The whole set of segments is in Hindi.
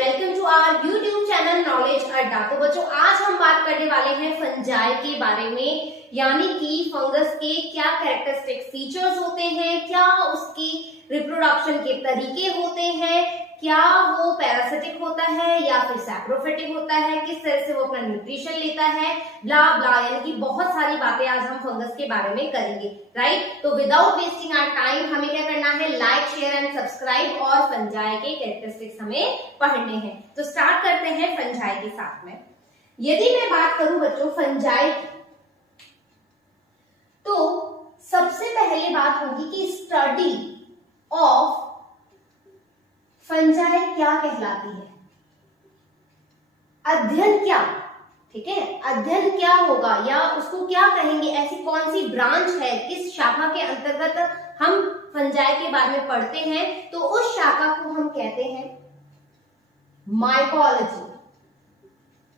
Welcome to our YouTube channel knowledge Adda. तो बच्चों आज हम बात करने वाले हैं फंजाई के बारे में, यानी कि फंगस के क्या कैरेक्टरिस्टिक फीचर्स होते हैं, क्या उसकी रिप्रोडक्शन के तरीके होते हैं, क्या वो पैरासिटिक होता है या फिर सैप्रोफिटिक होता है, किस तरह से वो अपना न्यूट्रिशन लेता है, ब्ला ब्ला, यानी कि बहुत सारी बातें आज हम फंगस के बारे में करेंगे, राइट। तो विदाउट वेस्टिंग आवर टाइम हमें क्या करना है, लाइक शेयर एंड सब्सक्राइब और फंजाई के कैरेक्टरिस्टिक्स हमें पढ़ने हैं। तो स्टार्ट करते हैं फंजाई के साथ में। यदि मैं बात करूं बच्चों फंजाई की, तो सबसे पहले बात होगी कि स्टडी ऑफ फंजाई क्या कहलाती है, अध्ययन क्या, ठीक है, अध्ययन क्या होगा या उसको क्या कहेंगे, ऐसी कौन सी ब्रांच है, किस शाखा के अंतर्गत हम फंजाई के बारे में पढ़ते हैं, तो उस शाखा को हम कहते हैं माइकोलॉजी,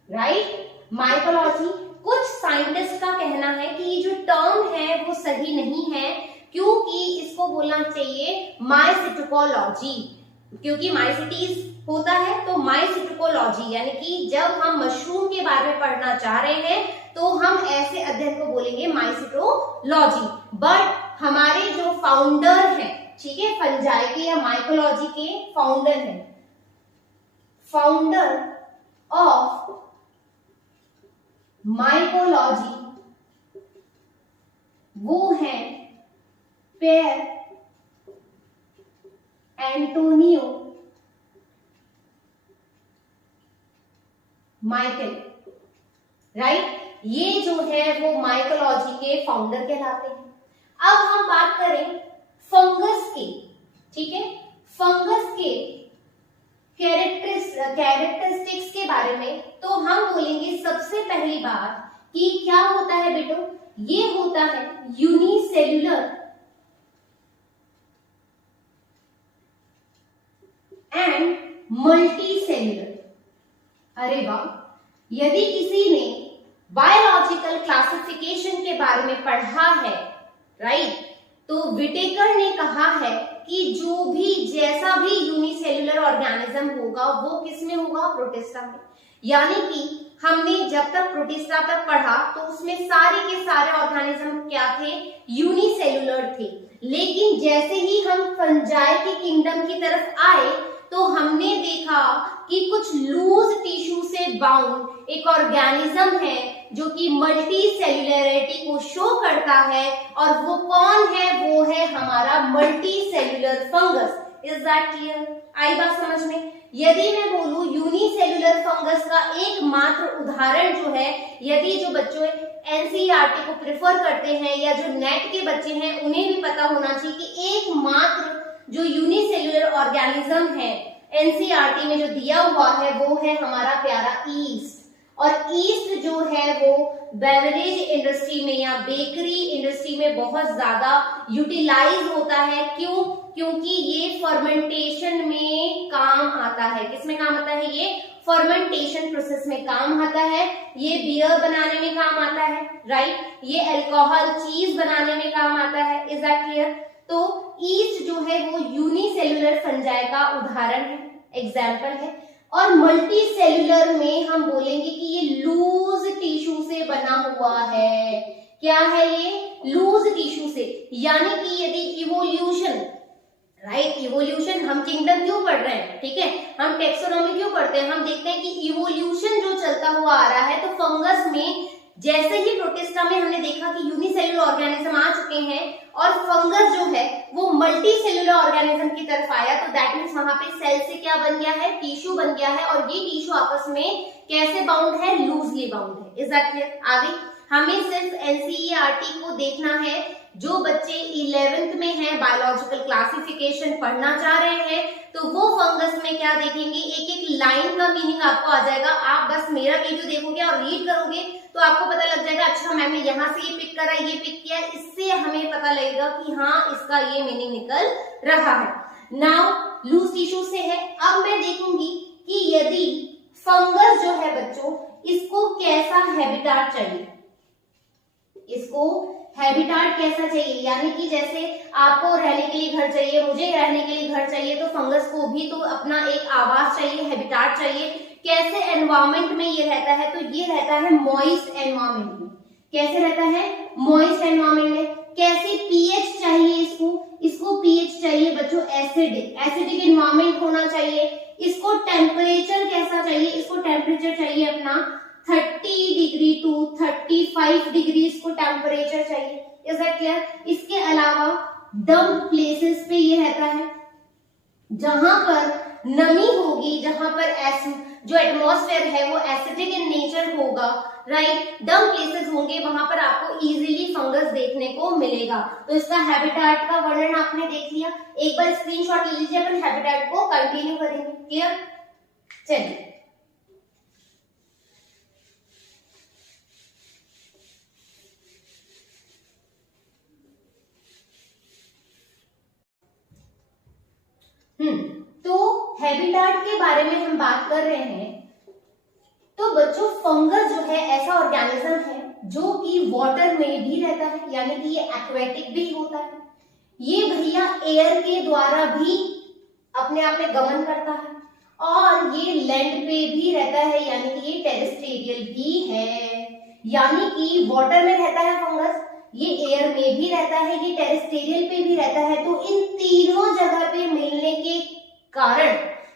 राइट, माइकोलॉजी। कुछ साइंटिस्ट का कहना है कि ये जो टर्म है वो सही नहीं है, क्योंकि इसको बोलना चाहिए माइसिटिकोलॉजी, क्योंकि माइसिटीज होता है तो माइसिटिकोलॉजी, यानी कि जब हम मशरूम के बारे में पढ़ना चाह रहे हैं तो हम ऐसे अध्ययन को बोलेंगे माइसिटोलॉजी। बट हमारे जो फाउंडर हैं, ठीक है, फंजाई के या माइकोलॉजी के फाउंडर हैं, फाउंडर ऑफ माइकोलॉजी वो हैं पेर एंटोनियो माइकल, राइट। ये जो है वो माइकोलॉजी के फाउंडर कहलाते हैं। अब हम बात करें फंगस की, ठीक है, फंगस के कैरेक्टरिस्टिक्स के बारे में, तो हम बोलेंगे सबसे पहली बात कि क्या होता है बेटो, ये होता है यूनिसेल्युलर एंड मल्टीसेल्युलर। अरे वाह, यदि किसी ने बायोलॉजिकल क्लासिफिकेशन के बारे में पढ़ा है, राइट, तो विटेकर ने कहा है कि जो भी जैसा भी यूनिसेल्युलर ऑर्गेनिज्म होगा वो किसमें होगा, प्रोटिस्टा में। यानी कि हमने जब तक प्रोटिस्टा तक पढ़ा तो उसमें सारे के सारे ऑर्गेनिज्म क्या थे, यूनिसेल्युलर थे। लेकिन जैसे ही हम फंजाई के किंगडम की तरफ आए तो हमने देखा कि कुछ लूज टिश्यू से बाउंड एक ऑर्गेनिज्म है जो कि मल्टी सेल्युलरिटी को शो करता है, और वो कौन है, वो है हमारा multicellular fungus. Is that clear? आई बात समझ में? यदि मैं बोलूं यूनिसेल्युलर फंगस का एकमात्र उदाहरण जो है, यदि जो बच्चों एनसीईआरटी को प्रेफर करते हैं या जो नेट के बच्चे हैं उन्हें भी पता होना चाहिए कि एकमात्र जो यूनिसेल्युलर ऑर्गेनिज्म है एनसीईआरटी में जो दिया हुआ है वो है हमारा प्यारा ईस्ट। और ईस्ट जो है वो बेवरेज इंडस्ट्री में या बेकरी इंडस्ट्री में बहुत ज्यादा यूटिलाइज होता है। क्यों? क्योंकि ये फर्मेंटेशन में काम आता है। किसमें काम आता है? ये फर्मेंटेशन प्रोसेस में काम आता है। ये बियर बनाने में काम आता है, राइट, ये अल्कोहल चीज बनाने में काम आता है। Is that clear? तो ईस्ट जो है वो यूनिसेल्युलर फंजाई का उदाहरण है, एग्जाम्पल है। और मल्टी सेल्युलर में हम बोलेंगे कि ये लूज टिश्यू से बना हुआ है। क्या है ये? लूज टिश्यू से। यानी कि यदि इवोल्यूशन, राइट, इवोल्यूशन, हम किंगडम क्यों पढ़ रहे हैं, ठीक है, हम टेक्सोनॉमी क्यों पढ़ते हैं, हम देखते हैं कि इवोल्यूशन जो चलता हुआ आ रहा है, तो फंगस में जैसे ही प्रोटिस्टा में हमने देखा कि यूनिसेल्युलर ऑर्गेनिज्म आ चुके हैं और फंगस जो है वो मल्टी सेल्युलर ऑर्गेनिज्म की तरफ आया, तो दैट मीन्स वहां पे सेल से क्या बन गया है, टिश्यू बन गया है। और ये टिश्यू आपस में कैसे बाउंड है, लूजली बाउंड है। Is that clear? आगे हमें सिर्फ एनसीईआरटी को देखना है। जो बच्चे 11th में हैं, बायोलॉजिकल क्लासिफिकेशन पढ़ना चाह रहे हैं, तो वो फंगस में क्या देखेंगे, एक एक लाइन का मीनिंग आपको आ जाएगा। आप बस मेरा वीडियो देखोगे और रीड करोगे तो आपको पता लग जाएगा, अच्छा मैम ने यहाँ से ये पिक करा, ये पिक किया, इससे हमें पता लगेगा कि हाँ इसका ये मीनिंग निकल रहा है। नाउ लूज टिश्यू से है। अब मैं देखूंगी कि यदि फंगस जो है बच्चों, इसको कैसा हैबिटेट चाहिए, इसको हैबिटाट कैसा चाहिए, यानी कि जैसे आपको रहने के लिए घर चाहिए, मुझे रहने के लिए घर चाहिए, तो फंगस को भी तो अपना एक आवास चाहिए, हैबिटाट चाहिए। कैसे एनवायरमेंट में ये रहता है, तो ये रहता है मॉइस्ट एनवायरमेंट में। कैसे रहता है, मॉइस्ट एनवायरमेंट में। कैसे पीएच चाहिए इसको पीएच चाहिए बच्चों एसिडिक एनवायरमेंट होना चाहिए। इसको टेम्परेचर कैसा चाहिए, इसको टेम्परेचर चाहिए अपना 30 डिग्री टू 35 डिग्री इसको टेम्परेचर चाहिए। Is that clear. इसके अलावा डम्प प्लेसेस पे ये रहता है जहां पर नमी होगी, जहां पर जो एटमॉस्फेयर है वो एसिडिक इन नेचर होगा, राइट। डम्प प्लेसेस होंगे, वहां पर आपको इजीली फंगस देखने को मिलेगा। तो इसका हैबिटाट का वर्णन आपने देख लिया। एक बार स्क्रीनशॉट ले लीजिए, अपन हैबिटाट को कंटिन्यू करेंगे। क्लियर, चलिए। तो हैबिटाट के बारे में हम बात कर रहे हैं। तो बच्चों फंगस जो है ऐसा ऑर्गेनिज्म है जो कि वाटर में भी रहता है, यानी कि ये एक्वेटिक भी होता है। ये भैया एयर के द्वारा भी अपने आप में गमन करता है, और ये लैंड पे भी रहता है, यानी कि ये टेरेस्ट्रियल भी है। यानी कि वाटर में रहता है फंगस, ये एयर में भी रहता है, ये टेरेस्ट्रियल पे भी रहता है। तो इन तीनों जगह पे मिलने के कारण,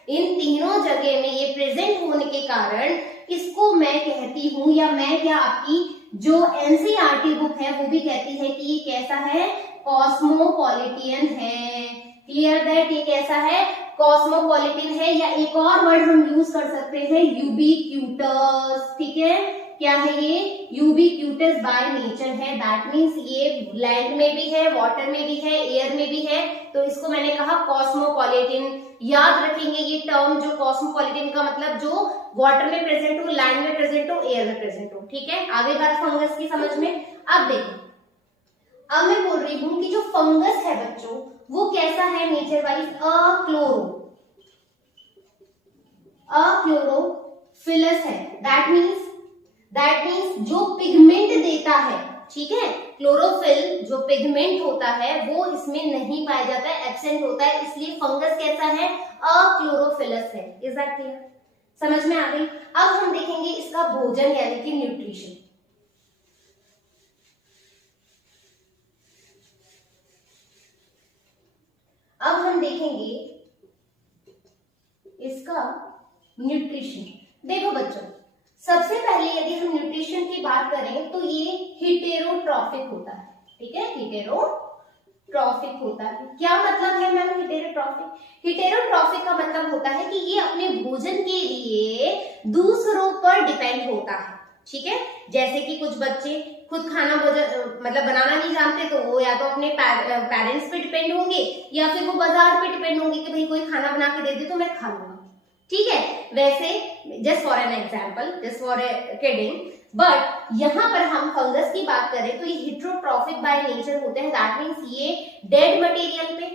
इन तीनों जगह में ये प्रेजेंट होने के कारण इसको मैं कहती हूं, या मैं क्या आपकी जो एनसीईआरटी बुक है वो भी कहती है कि ये कैसा है, कॉस्मोपॉलिटियन है। क्लियर दैट, ये कैसा है, कॉस्मोपॉलिटन है। या एक और वर्ड हम यूज कर सकते हैं, यूबिक्यूटस। ठीक है, क्या है ये, यूबिक्यूटस बाय नेचर है। दैट मीन्स ये लैंड में भी है, वाटर में भी है, एयर में भी है। तो इसको मैंने कहा कॉस्मोपॉलिटन। याद रखेंगे ये टर्म, जो कॉस्मोपॉलिटन का मतलब जो वाटर में प्रेजेंट हो, लैंड में प्रेजेंट हो, एयर में प्रेजेंट हो। ठीक है, आगे बात फंगस की समझ में। अब देखो, अब मैं बोल रही हूं कि जो फंगस है बच्चों वो कैसा है नेचर वाइज, अक्लोरोफिलस है। दैट मीन्स जो पिगमेंट देता है, ठीक है, क्लोरोफिल जो पिगमेंट होता है वो इसमें नहीं पाया जाता है, एब्सेंट होता है, इसलिए फंगस कैसा है, अक्लोरोफिलस है। इज दैट क्लियर, समझ में आ गई। अब हम देखेंगे इसका भोजन यानी कि न्यूट्रिशन। अब हम देखेंगे इसका न्यूट्रिशन। देखो बच्चों, सबसे पहले यदि हम न्यूट्रिशन की बात करें तो ये हेटेरोट्रॉफिक होता है। ठीक है, हेटेरोट्रॉफिक होता है। क्या मतलब है मैम हेटेरोट्रॉफिक? हेटेरोट्रॉफिक का मतलब होता है कि ये अपने भोजन के लिए दूसरों पर डिपेंड होता है। ठीक है, जैसे कि कुछ बच्चे खुद खाना मतलब बनाना नहीं जानते, तो वो या तो अपने पेरेंट्स पे डिपेंड होंगे, या फिर वो बाजार पे डिपेंड होंगे कि भाई कोई खाना बना के दे दे तो मैं खा लूंगा। ठीक है, वैसे just for an example, just for kidding, but यहाँ पर हम फंगस की बात करें तो ये हेटेरोट्रॉफिक बाय नेचर होते हैं। दैट मीन्स ये डेड मटेरियल पे,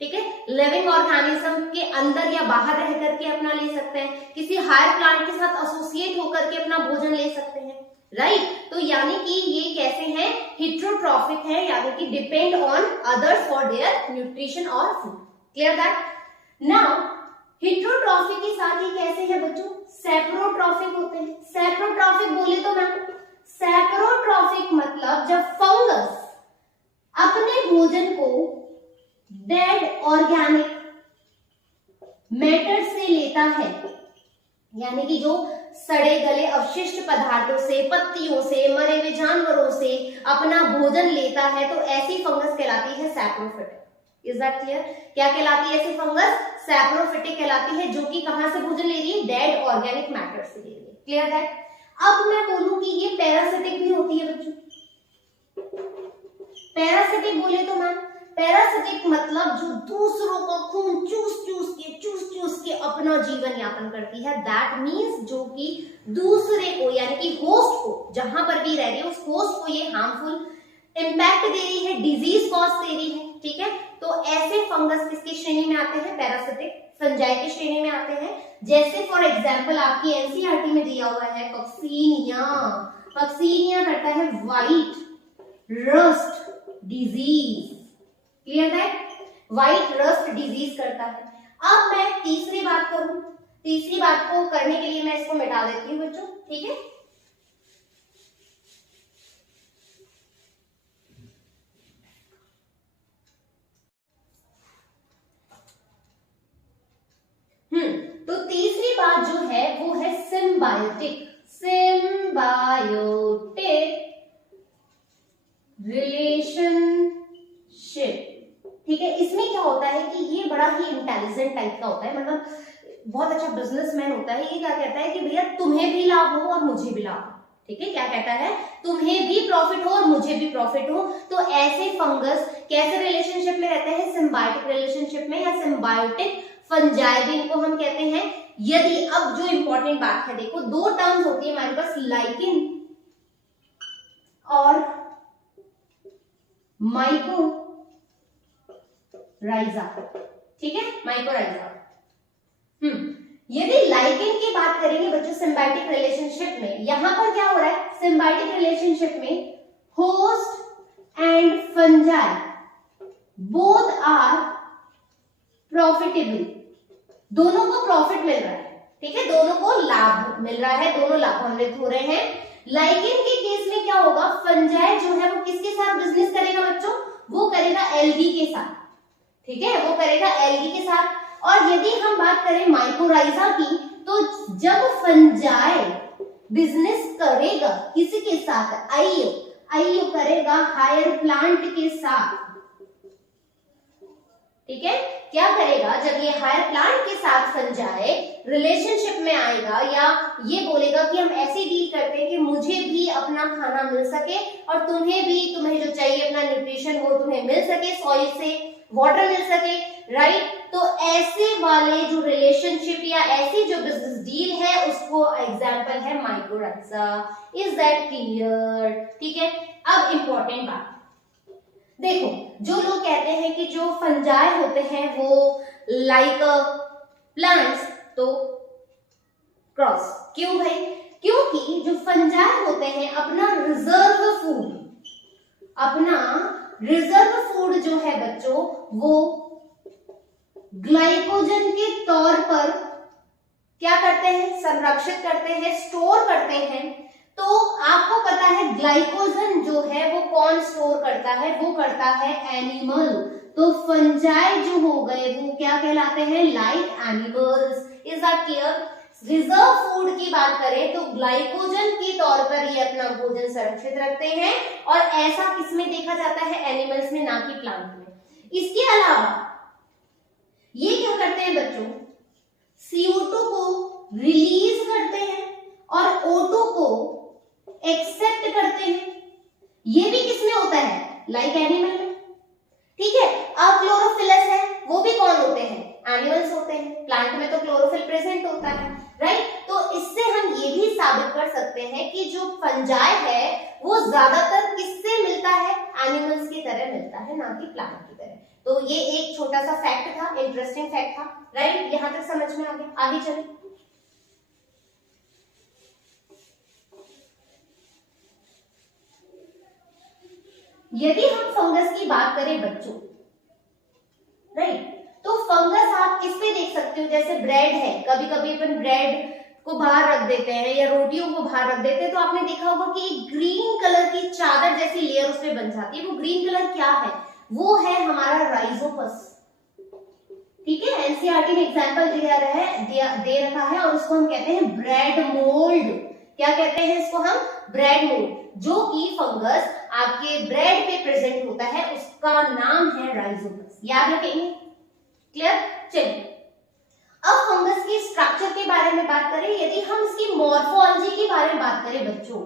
ठीक है, लिविंग ऑर्गेनिज्म के अंदर या बाहर रह करके अपना ले सकते हैं, किसी हायर प्लांट के साथ एसोसिएट होकर के अपना भोजन ले सकते हैं, राइट। तो यानी कि ये कैसे हैं, हेटेरोट्रॉफिक है, यानी कि depend on others for their nutrition और food. Clear that. Now heterotrophic के साथ ही कैसे है बच्चों, सेपरोट्रॉफिक होते हैं। सेपरोट्रॉफिक बोले तो मैम, सेपरोट्रॉफिक मतलब जब फंगस अपने भोजन को डेड ऑर्गेनिक मैटर से लेता है, यानी कि जो सड़े गले अवशिष्ट पदार्थों से, पत्तियों से, मरे हुए जानवरों से अपना भोजन लेता है, तो ऐसी फंगस कहलाती है सैप्रोफिटिक। Is that clear? क्या कहलाती है ऐसी फंगस? सैप्रोफिटिक कहलाती है, जो कि कहां से भोजन ले रही है, डेड ऑर्गेनिक मैटर से ले रही है। Clear that. अब मैं बोलूं कि ये पैरासिटिक भी होती है बच्चों। पैरासिटिक बोले तो मैम, पैरासिटिक मतलब जो दूसरों का खून चूस चूस के अपना जीवन यापन करती है। दैट मीन्स जो कि दूसरे को, यानी कि होस्ट को, जहां पर भी रह रही है उस होस्ट को ये हार्मफुल इंपैक्ट दे रही है, डिजीज कॉज दे रही है। ठीक है, तो ऐसे फंगस किसकी श्रेणी में आते हैं, पैरासिटिक फंजाई की श्रेणी में आते हैं। जैसे फॉर एग्जाम्पल आपकी एनसीईआरटी में दिया हुआ है कॉक्सीनिया। कॉक्सीनिया करता है white rust disease. Clear that? White rust disease करता है। अब मैं तीसरी बात करूं, तीसरी बात को करने के लिए मैं इसको मिटा देती हूं बच्चों, ठीक है। तो तीसरी बात जो है वो है सिम्बायोटिक, सिम्बायोटिक रिलेशनशिप। ठीक है, इसमें क्या होता है कि ये बड़ा ही इंटेलिजेंट टाइप का होता है, मतलब बहुत अच्छा बिजनेसमैन होता है। ये क्या कहता है कि भैया तुम्हें भी लाभ हो और मुझे भी लाभ हो। ठीक है, क्या कहता है? तुम्हें भी प्रॉफिट हो और मुझे भी प्रॉफिट हो। तो ऐसे फंगस कैसे रिलेशनशिप में रहते हैं? सिम्बायोटिक रिलेशनशिप में या सिम्बायोटिक फंजाई भी इनको हम कहते हैं। यदि, अब जो इंपॉर्टेंट बात है, देखो दो टर्म्स होती है हमारे पास, लाइकिन और माइकोराइजा। ठीक है, माइकोराइजा। यदि लाइकिन की बात करेंगे बच्चों सिम्बायोटिक रिलेशनशिप में, यहां पर क्या हो रहा है? सिम्बायोटिक रिलेशनशिप में host and fungi both are profitable, दोनों को प्रॉफिट मिल रहा है। ठीक है, दोनों को लाभ मिल रहा है, दोनों लाभान्वित हो रहे हैं। लाइकिन के केस में क्या होगा? फंजाई जो है वो किसके साथ बिजनेस करेगा बच्चों? वो करेगा एल्गी के साथ। ठीक है, वो करेगा एल्गी के साथ। और यदि हम बात करें माइकोराइजा की, तो जब फंजाई बिजनेस करेगा किसी के साथ, आईओ करेगा हायर प्लांट के साथ। ठीक है, क्या करेगा? जब ये हायर प्लांट के साथ फंजाई रिलेशनशिप में आएगा या ये बोलेगा कि हम ऐसे डील करते हैं कि मुझे भी अपना खाना मिल सके और तुम्हें भी, तुम्हें जो चाहिए अपना न्यूट्रिशन वो तुम्हें मिल सके, सॉइल से वाटर मिल सके, राइट? तो ऐसे वाले जो रिलेशनशिप या ऐसी जो बिजनेस डील है उसको एग्जांपल है माइकोराइजा। Is that clear? ठीक है, अब इंपॉर्टेंट बात देखो, जो लोग कहते हैं कि जो फंजाई होते हैं वो लाइक प्लांट्स, तो क्रॉस क्यों भाई? क्योंकि जो फंजाई होते हैं अपना रिजर्व फूड जो है बच्चों, वो ग्लाइकोजन के तौर पर क्या करते हैं? संरक्षित करते हैं, स्टोर करते हैं। तो आपको पता है ग्लाइकोजन जो है वो कौन स्टोर करता है? वो करता है एनिमल। तो फंजाई जो हो गए वो क्या कहलाते हैं? Like animals. Is that clear? Reserve food की बात करें तो ग्लाइकोजन के तौर पर ये अपना भोजन संरक्षित रखते हैं, और ऐसा किसमें देखा जाता है? एनिमल्स में, ना कि प्लांट में। इसके अलावा ये क्या करते हैं बच्चों? CO2 को रिलीज करते हैं और O2 को एक्सेप्ट करते हैं। ये भी किसमें होता है? लाइक एनिमल में। ठीक है, अब क्लोरोफिलस है, वो भी कौन होते हैं? एनिमल्स होते हैं। प्लांट में तो क्लोरोफिल प्रेजेंट होता है, राइट? तो इससे हम ये भी साबित कर सकते हैं कि जो फंजाई है वो ज्यादातर किससे मिलता है? एनिमल्स की तरह मिलता है, ना कि प्लांट की तरह। तो ये एक छोटा सा फैक्ट था, इंटरेस्टिंग फैक्ट था, राइट? यहां तक समझ में आ गया? आगे चलें। यदि हम फंगस की बात करें बच्चों, राइट, तो फंगस आप किस पे देख सकते हो? जैसे ब्रेड है, कभी कभी अपन ब्रेड को बाहर रख देते हैं या रोटियों को बाहर रख देते हैं, तो आपने देखा होगा कि एक ग्रीन कलर की चादर जैसी लेयर उस पे बन जाती है। वो ग्रीन कलर क्या है? वो है हमारा राइजोपस। ठीक है, एनसीईआरटी में एग्जांपल दे रखा है और उसको हम कहते हैं ब्रेड मोल्ड। क्या कहते हैं इसको हम? ब्रेड मोल्ड, जो कि फंगस आपके ब्रेड पे प्रेजेंट होता है, उसका नाम है राइजोपस। याद रखेंगे? क्लियर? चलिए, अब फंगस की स्ट्रक्चर के बारे में बात करें। यदि हम इसकी मॉर्फोलॉजी के बारे में बात करें बच्चों,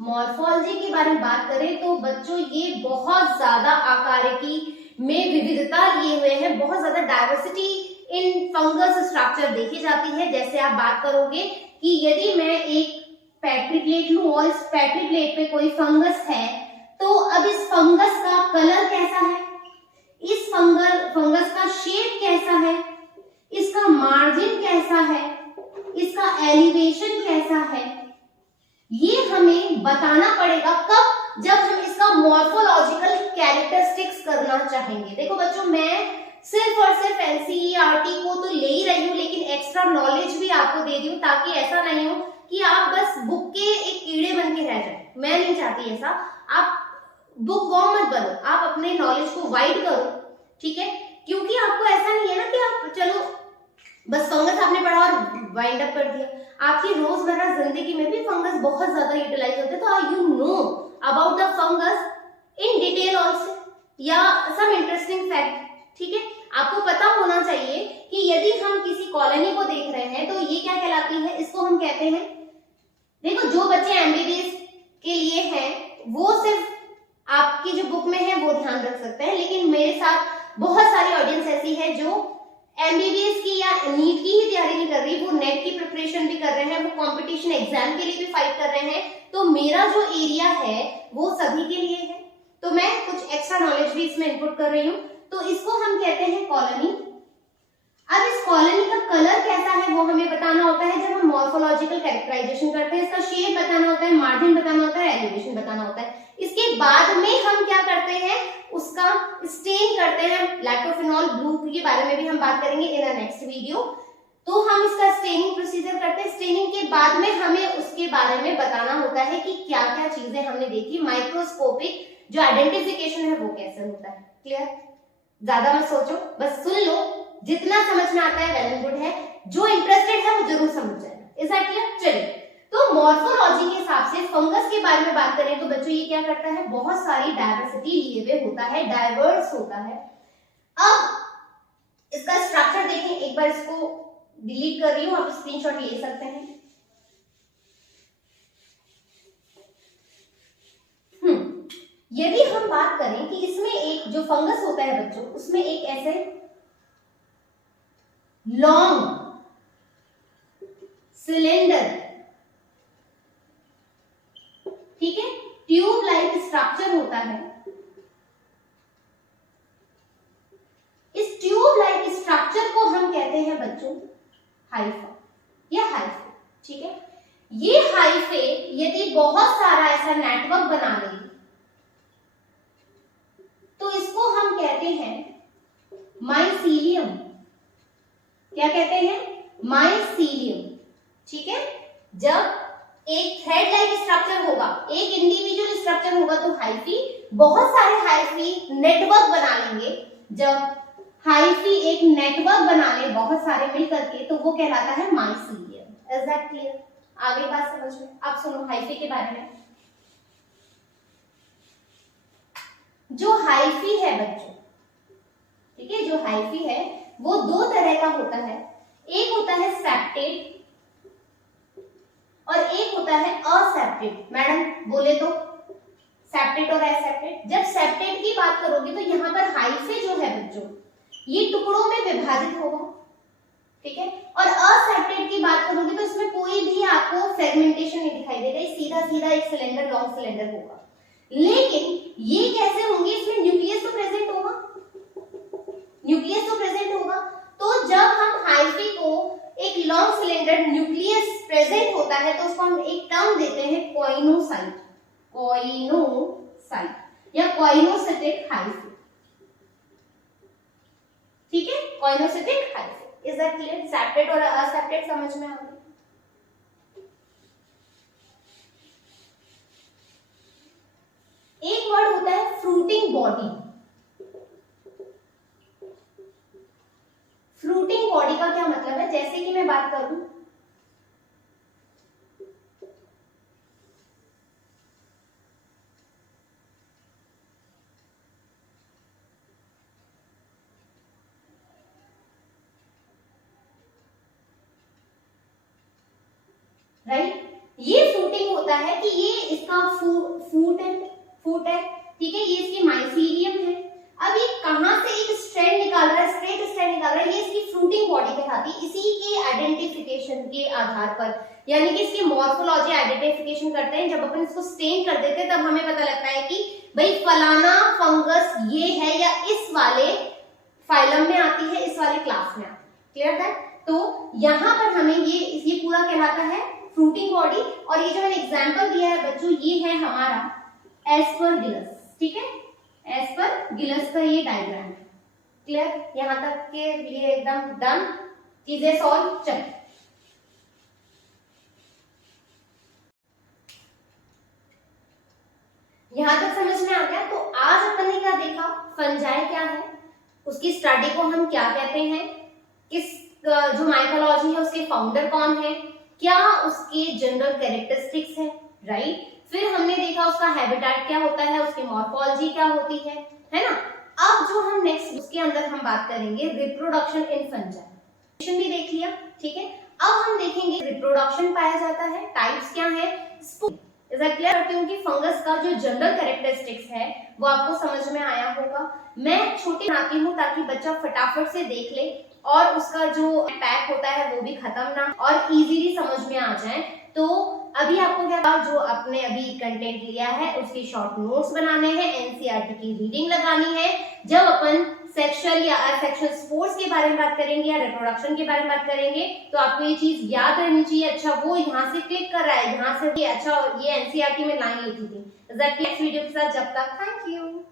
मॉर्फोलॉजी के बारे में बात करें तो बच्चों ये बहुत ज्यादा आकारिकी में विविधता लिए हुए हैं, बहुत ज्यादा डाइवर्सिटी इन फंगस स्ट्रक्चर देखी जाती है। जैसे आप बात करोगे कि यदि मैं एक पेट्री प्लेट लूं और इस पेट्री प्लेट पे कोई फंगस है, तो अब इस फंगस का कलर कैसा है, इस फंगस का शेप कैसा है, इसका मार्जिन कैसा है, इसका एलिवेशन कैसा है, ये हमें बताना पड़ेगा। कब? जब हम इसका जानना चाहेंगे। देखो बच्चों, मैं सिर्फ और सिर्फ एनसीईआरटी को तो ले ही रही हूँ, लेकिन एक्स्ट्रा नॉलेज भी आपको दे दी हूँ, ताकि ऐसा नहीं हो कि आप बस बुक के एक कीड़े बन के रह जाए। मैं नहीं चाहती ऐसा। आप बुक वॉर्म मत बनो, आप अपने नॉलेज को वाइड करो, ठीक है। क्योंकि आपको ऐसा नहीं है ना कि आप चलो बस फंगस आपने पढ़ा और वाइंड अप कर दिया। आपकी रोजमर्रा जिंदगी में भी फंगस बहुत ज्यादा यूटिलाइज होते हैं, तो you know about the fungus in detail also, या सम इंटरेस्टिंग फैक्ट, ठीक है। आपको पता होना चाहिए कि यदि हम किसी कॉलोनी को देख रहे हैं तो ये क्या कहलाती है, इसको हम कहते हैं, देखो जो बच्चे एमबीबीएस के लिए हैं वो सिर्फ आपकी जो बुक में है वो ध्यान रख सकते हैं, लेकिन मेरे साथ बहुत सारी ऑडियंस ऐसी है जो एमबीबीएस की या नीट की ही तैयारी नहीं कर रही, वो नेट की प्रिपरेशन भी कर रहे हैं, वो कंपटीशन एग्जाम के लिए भी फाइट कर रहे हैं। तो मेरा जो एरिया है वो सभी के लिए है, तो मैं कुछ एक्स्ट्रा नॉलेज भी इसमें इनपुट कर रही हूँ। तो इसको हम कहते हैं कॉलोनी। अब इस कॉलोनी का कलर कैसा है वो हमें बताना होता है जब हम मॉर्फोलॉजिकल कैरेक्टराइजेशन करते हैं। इसका शेप बताना होता है, मार्जिन बताना होता है, एलिवेशन बताना होता है। इसके बाद में हम क्या करते हैं, उसका स्टेन करते हैं। लैक्टोफिनॉल ब्लू के बारे में भी हम बात करेंगे इन अ नेक्स्ट वीडियो। तो हम इसका स्टेनिंग प्रोसीजर करते हैं। स्टेनिंग के बाद में हमें उसके बारे में बताना होता है कि क्या क्या चीजें हमने देखी। माइक्रोस्कोपिक जो आइडेंटिफिकेशन है वो कैसे होता है। क्लियर? ज्यादा मत सोचो, बस सुन लो, जितना समझ में आता है वेल एंड गुड है, जो इंटरेस्टेड है वो जरूर समझ जाएगा। Is that clear? चलिए, तो मॉर्फोलॉजी के हिसाब से फंगस के बारे में बात करें तो बच्चों ये क्या करता है, बहुत सारी डायवर्सिटी लिए हुए होता है, डाइवर्स होता है। अब इसका स्ट्रक्चर देखें, एक बार इसको डिलीट कर रही हूं, आप स्क्रीनशॉट ले सकते हैं। यदि हम बात करें कि इसमें एक जो फंगस होता है बच्चों, उसमें एक ऐसे लॉन्ग सिलेंडर, ठीक है, ट्यूब लाइक स्ट्रक्चर होता है। इस ट्यूब लाइक स्ट्रक्चर को हम कहते हैं बच्चों हाइफा या हाइफे, ठीक है। ये हाइफे यदि बहुत सारा ऐसा नेटवर्क बना ले तो इसको हम कहते हैं माइसीलियम। क्या कहते हैं? माइसीलियम, ठीक है। जब एक थ्रेड लाइक स्ट्रक्चर होगा, एक इंडिविजुअल स्ट्रक्चर होगा तो हाइफी, बहुत सारे हाइफी नेटवर्क बना लेंगे। जब हाइफी एक नेटवर्क बना ले बहुत सारे मिल करके तो वो कहलाता है माइसीलियम। Is that clear? आगे बात समझ में। अब सुनो हाइफी के बारे में। जो हाइफी है बच्चों, ठीक है, जो हाइफी है वो दो तरह का होता है। एक होता है सेप्टेट और एक होता है असेप्टेट। मैडम बोले तो सेप्टेट और असेप्टेट। जब सेप्टेट की बात करोगे तो यहाँ पर हाइफे जो है बच्चों ये टुकड़ों में विभाजित होगा, ठीक है। और असेप्टेट की बात करोगे तो इसमें कोई भी आपको फ्रेगमेंटेशन नहीं दिखाई देगा, सीधा सीधा एक सिलेंडर, लॉन्ग सिलेंडर होगा। लेकिन ये कैसे होंगे, इसमें न्यूक्लियस तो प्रेजेंट होगा, न्यूक्लियस तो प्रेजेंट होगा। तो जब हम हाइफी को एक लॉन्ग सिलेंडर न्यूक्लियस प्रेजेंट होता है तो उसको हम एक टर्म देते हैं कॉइनोसाइट, कॉइनोसाइट या कॉइनोसिटिक हाइफी, ठीक है, coenocytic hyphae. Is that clear? Septate और असेप्टेट समझ में आ गया? एक वर्ड होता है फ्रूटिंग बॉडी। फ्रूटिंग बॉडी का क्या मतलब है? जैसे कि मैं बात करूं, राइट, ये फ्रूटिंग होता है कि ये इसका फूट है, ठीक है, ये इसकी माइसीलियम है। अब ये कहां से एक स्ट्रैंड निकाल रहा है, स्ट्रेट स्ट्रैंड निकाल रहा है, ये इसकी फ्रूटिंग बॉडी कहलाती है। इसी के आइडेंटिफिकेशन के आधार पर, यानी कि इसकी मॉर्फोलॉजी आइडेंटिफिकेशन करते हैं। जब अपन इसको स्टेन कर देते हैं तब हमें पता लगता है कि भाई फलाना फंगस ये है या इस वाले फाइलम में आती है, इस वाले क्लास में आती है। क्लियर है? तो यहाँ पर हमें ये पूरा कहलाता है फ्रूटिंग बॉडी। और ये जो मैंने एग्जाम्पल दिया है बच्चों, ये है हमारा एस्परगिलस, ठीक है, एज पर गिलस का ये डायग्राम है। क्लियर? यहां तक के लिए एकदम डन, चीजें सॉल्व। चलिए यहां तक समझ में आ गया। तो आज अपन ने क्या देखा, फंजाई क्या है, उसकी स्टडी को हम क्या कहते हैं, किस जो माइकोलॉजी है उसके फाउंडर कौन है, क्या उसके जनरल कैरेक्टरिस्टिक्स है, राइट। फिर हमने देखा उसका हैबिटेट क्या होता है, उसकी मॉर्फोलॉजी क्या होती है ना। अब जो हम नेक्स्ट उसके अंदर हम बात करेंगे रिप्रोडक्शन इन फंजाई, भी देख लिया, ठीक है। अब हम देखेंगे रिप्रोडक्शन पाया जाता है, टाइप्स क्या है, इज क्लियर करती हूँ कि फंगस का जो जनरल कैरेक्टरिस्टिक्स है वो आपको समझ में आया होगा। मैं छोटी बनाती हूँ ताकि बच्चा फटाफट से देख ले और उसका जो पैक होता है वो भी खत्म ना और इजीली समझ में आ जाए। तो अभी आपको क्या, जो आपने अभी कंटेंट लिया है उसकी शॉर्ट नोट्स बनाने हैं, एनसीईआरटी की रीडिंग लगानी है। जब अपन सेक्सुअल या असेक्सुअल स्पोर्ट्स के बारे में बात करेंगे या रिप्रोडक्शन के बारे में बात करेंगे तो आपको ये चीज याद रहनी चाहिए। अच्छा वो यहाँ से क्लिक कर रहा है, यहाँ से ये, अच्छा ये एनसीईआरटी में लाइन लिखी थी। नेक्स्ट वीडियो के साथ, जब तक थैंक यू।